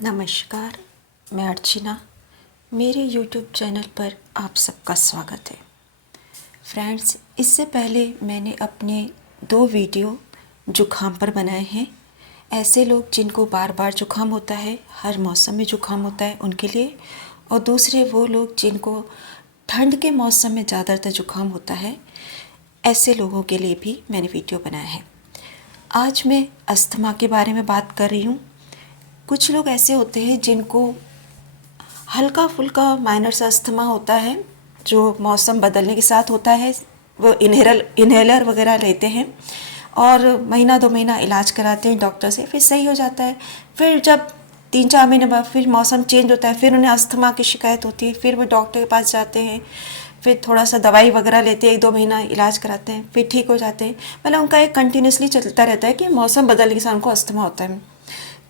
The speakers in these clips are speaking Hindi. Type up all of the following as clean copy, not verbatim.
नमस्कार, मैं अर्चना। मेरे YouTube चैनल पर आप सबका स्वागत है। फ्रेंड्स, इससे पहले मैंने अपने 2 वीडियो जुखाम पर बनाए हैं। ऐसे लोग जिनको बार बार जुखाम होता है, हर मौसम में जुखाम होता है उनके लिए, और दूसरे वो लोग जिनको ठंड के मौसम में ज़्यादातर जुखाम होता है, ऐसे लोगों के लिए भी मैंने वीडियो बनाया है। आज मैं अस्थमा के बारे में बात कर रही हूँ। कुछ लोग ऐसे होते हैं जिनको हल्का फुल्का माइनर सा अस्थमा होता है, जो मौसम बदलने के साथ होता है। वो इन्हेलर वगैरह लेते हैं और महीना 2 महीना इलाज कराते हैं डॉक्टर से, फिर सही हो जाता है। फिर जब 3-4 महीने बाद फिर मौसम चेंज होता है, फिर उन्हें अस्थमा की शिकायत होती है, फिर वो डॉक्टर के पास जाते हैं, फिर थोड़ा सा दवाई वगैरह लेते हैं, 1-2 महीना इलाज कराते हैं, फिर ठीक हो जाते हैं। मतलब उनका एक कंटिन्यूसली चलता रहता है कि मौसम बदलने के साथ उनको अस्थमा होता है।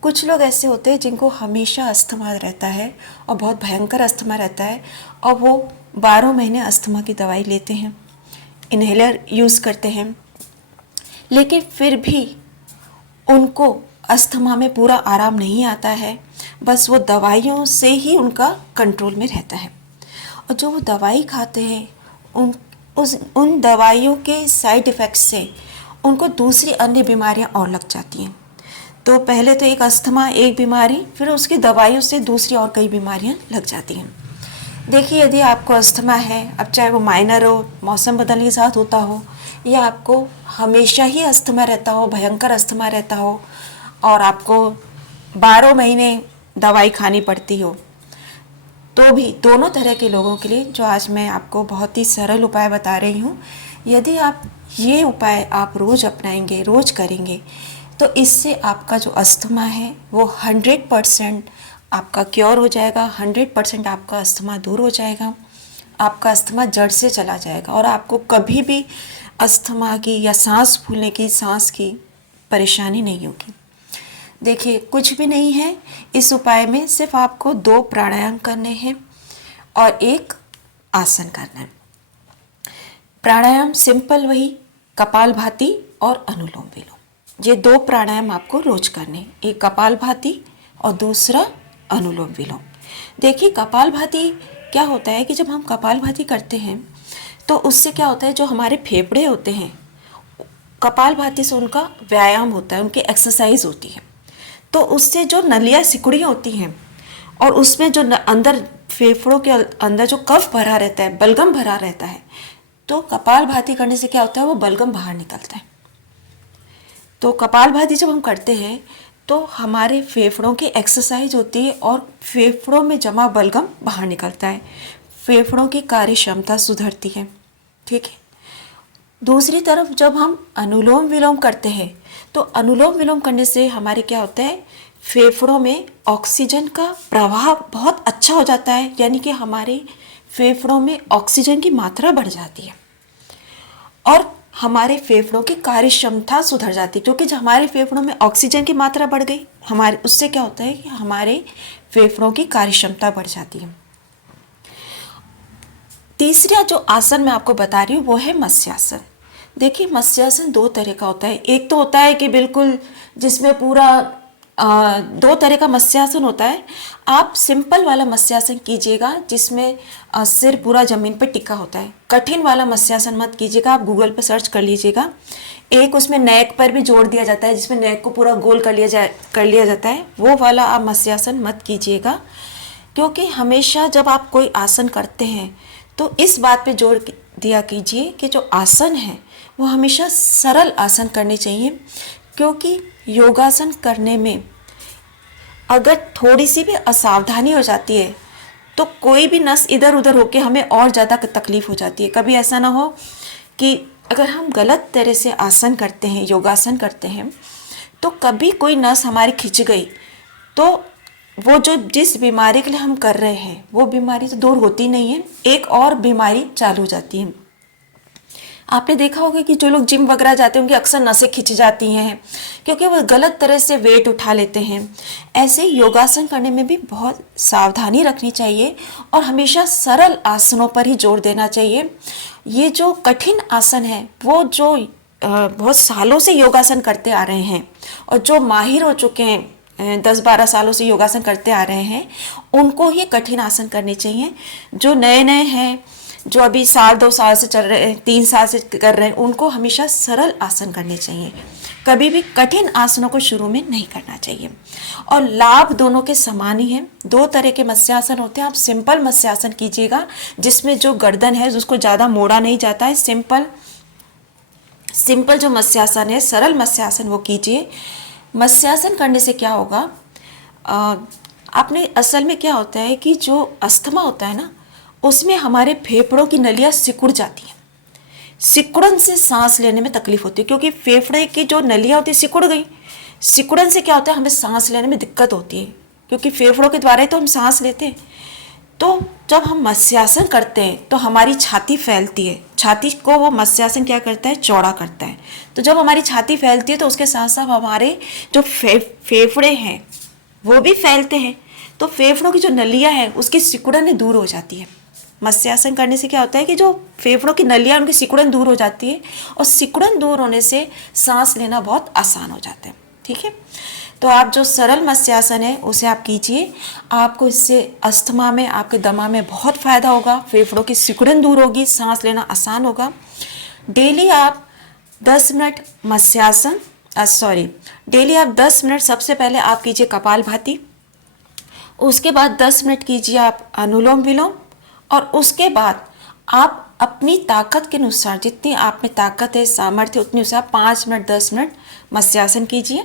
कुछ लोग ऐसे होते हैं जिनको हमेशा अस्थमा रहता है और बहुत भयंकर अस्थमा रहता है, और वो 12 महीने अस्थमा की दवाई लेते हैं, इन्हेलर यूज़ करते हैं, लेकिन फिर भी उनको अस्थमा में पूरा आराम नहीं आता है। बस वो दवाइयों से ही उनका कंट्रोल में रहता है, और जो वो दवाई खाते हैं उन दवाइयों के साइड इफ़ेक्ट्स से उनको दूसरी अन्य बीमारियां और लग जाती हैं। तो पहले तो एक अस्थमा एक बीमारी, फिर उसकी दवाइयों से दूसरी और कई बीमारियां लग जाती हैं। देखिए, यदि आपको अस्थमा है, अब चाहे वो माइनर हो, मौसम बदलने के साथ होता हो, या आपको हमेशा ही अस्थमा रहता हो, भयंकर अस्थमा रहता हो, और आपको 12 महीने दवाई खानी पड़ती हो, तो भी दोनों तरह के लोगों के लिए जो आज मैं आपको बहुत ही सरल उपाय बता रही हूँ, यदि आप ये उपाय आप रोज़ अपनाएंगे, रोज़ करेंगे, तो इससे आपका जो अस्थमा है वो 100% आपका क्योर हो जाएगा। 100% आपका अस्थमा दूर हो जाएगा। आपका अस्थमा जड़ से चला जाएगा और आपको कभी भी अस्थमा की या सांस फूलने की, सांस की परेशानी नहीं होगी। देखिए, कुछ भी नहीं है इस उपाय में, सिर्फ आपको 2 प्राणायाम करने हैं और 1 आसन करना है। प्राणायाम सिंपल वही कपालभाति और अनुलोम विलोम, ये 2 प्राणायाम आपको रोज करने हैं, एक कपालभाति और दूसरा अनुलोम विलोम। देखिए, कपालभाति क्या होता है कि जब हम कपालभाति करते हैं तो उससे क्या होता है, जो हमारे फेफड़े होते हैं, कपालभाति से उनका व्यायाम होता है, उनकी एक्सरसाइज होती है। तो उससे जो नलियाँ सिकुड़ियाँ होती हैं और उसमें जो अंदर फेफड़ों के अंदर जो कफ भरा रहता है, बलगम भरा रहता है, तो कपालभाति करने से क्या होता है, वो बलगम बाहर निकलता है। तो कपालभाति जब हम करते हैं तो हमारे फेफड़ों की एक्सरसाइज होती है और फेफड़ों में जमा बलगम बाहर निकलता है, फेफड़ों की कार्य क्षमता सुधरती है। ठीक है। दूसरी तरफ जब हम अनुलोम विलोम करते हैं तो अनुलोम विलोम करने से हमारे क्या होता है, फेफड़ों में ऑक्सीजन का प्रवाह बहुत अच्छा हो जाता है, यानी कि हमारे फेफड़ों में ऑक्सीजन की मात्रा बढ़ जाती है और हमारे फेफड़ों की कार्य क्षमता सुधर जाती है, क्योंकि जब हमारे फेफड़ों में ऑक्सीजन की मात्रा बढ़ गई, हमारे उससे क्या होता है कि हमारे फेफड़ों की कार्य क्षमता बढ़ जाती है। तीसरा जो आसन मैं आपको बता रही हूँ वो है मत्स्यासन। देखिए, मत्स्यासन 2 तरह का होता है। एक तो होता है कि बिल्कुल जिसमें पूरा 2 तरह का मत्स्यासन होता है। आप सिंपल वाला मत्स्यासन कीजिएगा जिसमें सिर पूरा ज़मीन पर टिका होता है। कठिन वाला मत्स्यासन मत कीजिएगा, आप गूगल पर सर्च कर लीजिएगा। एक उसमें नेक पर भी जोड़ दिया जाता है, जिसमें नेक को पूरा गोल कर लिया जाता है, वो वाला आप मत्स्यासन मत कीजिएगा। क्योंकि हमेशा जब आप कोई आसन करते हैं तो इस बात पे जोर दिया कीजिए कि जो आसन है वो हमेशा सरल आसन करने चाहिए, क्योंकि योगासन करने में अगर थोड़ी सी भी असावधानी हो जाती है तो कोई भी नस इधर उधर होके हमें और ज़्यादा तकलीफ हो जाती है। कभी ऐसा ना हो कि अगर हम गलत तरह से आसन करते हैं, योगासन करते हैं, तो कभी कोई नस हमारी खिंच गई तो वो जो जिस बीमारी के लिए हम कर रहे हैं वो बीमारी तो दूर होती नहीं है, एक और बीमारी चालू हो जाती है। आपने देखा होगा कि जो लोग जिम वगैरह जाते हैं उनकी अक्सर नसें खिंच जाती हैं क्योंकि वो गलत तरह से वेट उठा लेते हैं। ऐसे ही योगासन करने में भी बहुत सावधानी रखनी चाहिए और हमेशा सरल आसनों पर ही जोर देना चाहिए। ये जो कठिन आसन है वो जो बहुत सालों से योगासन करते आ रहे हैं और जो माहिर हो चुके हैं 10-12 सालों से योगासन करते आ रहे हैं उनको ही कठिन आसन करने चाहिए। जो नए नए हैं, जो अभी 1-2 साल से चल रहे हैं, 3 साल से कर रहे हैं, उनको हमेशा सरल आसन करने चाहिए। कभी भी कठिन आसनों को शुरू में नहीं करना चाहिए। और लाभ दोनों के समान ही हैं। 2 तरह के मत्स्यासन होते हैं। आप सिंपल मत्स्यासन कीजिएगा जिसमें जो गर्दन है उसको ज़्यादा मोड़ा नहीं जाता है। सिंपल जो मत्स्यासन है, सरल मत्स्यासन, वो कीजिए। मत्स्यासन करने से क्या होगा, आपने असल में क्या होता है कि जो अस्थमा होता है ना, उसमें हमारे फेफड़ों की नलियाँ सिकुड़ जाती हैं। सिकुड़न से सांस लेने में तकलीफ होती है क्योंकि फेफड़े की जो नलियाँ होती है सिकुड़ गई। सिकुड़न से क्या होता है, हमें सांस लेने में दिक्कत होती है क्योंकि फेफड़ों के द्वारा ही तो हम सांस लेते हैं। तो जब हम मत्स्यासन करते हैं तो हमारी छाती फैलती है। छाती को वो मत्स्यासन क्या करता है, चौड़ा करता है। तो जब हमारी छाती फैलती है तो उसके साथ साथ हमारे जो फेफड़े हैं वो भी फैलते हैं। तो फेफड़ों की जो नलियाँ हैं उसकी सिकुड़न दूर हो जाती है। मत्स्यासन करने से क्या होता है कि जो फेफड़ों की नलियाँ उनकी सिकुड़न दूर हो जाती है और सिकुड़न दूर होने से सांस लेना बहुत आसान हो जाता है। ठीक है, तो आप जो सरल मत्स्यासन है उसे आप कीजिए। आपको इससे अस्थमा में, आपके दमा में बहुत फ़ायदा होगा। फेफड़ों की सिकुड़न दूर होगी, सांस लेना आसान होगा। डेली आप 10 मिनट मत्स्यासन डेली आप 10 मिनट सबसे पहले आप कीजिए कपालभाति। उसके बाद 10 मिनट कीजिए आप अनुलोम विलोम। और उसके बाद आप अपनी ताकत के अनुसार, जितनी आप में ताकत है, सामर्थ्य, उतनी अनुसार 5 मिनट 10 मिनट मत्स्यासन कीजिए।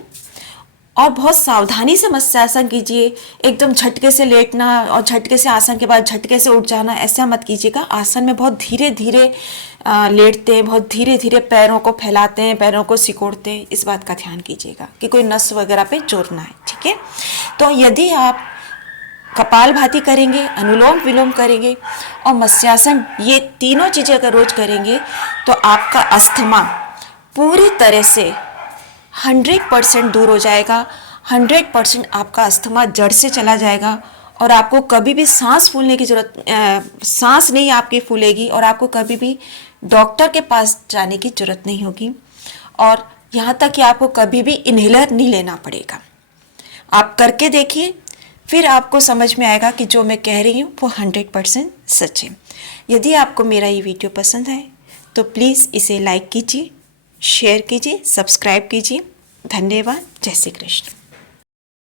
और बहुत सावधानी से मत्स्यासन कीजिए। एकदम झटके से लेटना और झटके से आसन के बाद झटके से उठ जाना, ऐसा मत कीजिएगा। आसन में बहुत धीरे धीरे लेटते हैं, बहुत धीरे धीरे पैरों को फैलाते हैं, पैरों को सिकोड़ते हैं। इस बात का ध्यान कीजिएगा कि कोई नस वगैरह पे जोर ना आए। ठीक है, तो यदि आप कपालभाति करेंगे, अनुलोम विलोम करेंगे और मत्स्यासन, ये तीनों चीज़ें अगर रोज करेंगे तो आपका अस्थमा पूरी तरह से 100% दूर हो जाएगा। 100% आपका अस्थमा जड़ से चला जाएगा और आपको कभी भी सांस फूलने की सांस नहीं आपकी फूलेगी और आपको कभी भी डॉक्टर के पास जाने की जरूरत नहीं होगी। और यहाँ तक कि आपको कभी भी इन्हेलर नहीं लेना पड़ेगा। आप करके देखिए, फिर आपको समझ में आएगा कि जो मैं कह रही हूँ वो 100% सच है। यदि आपको मेरा ये वीडियो पसंद आए तो प्लीज़ इसे लाइक कीजिए, शेयर कीजिए, सब्सक्राइब कीजिए। धन्यवाद। जय श्री कृष्ण।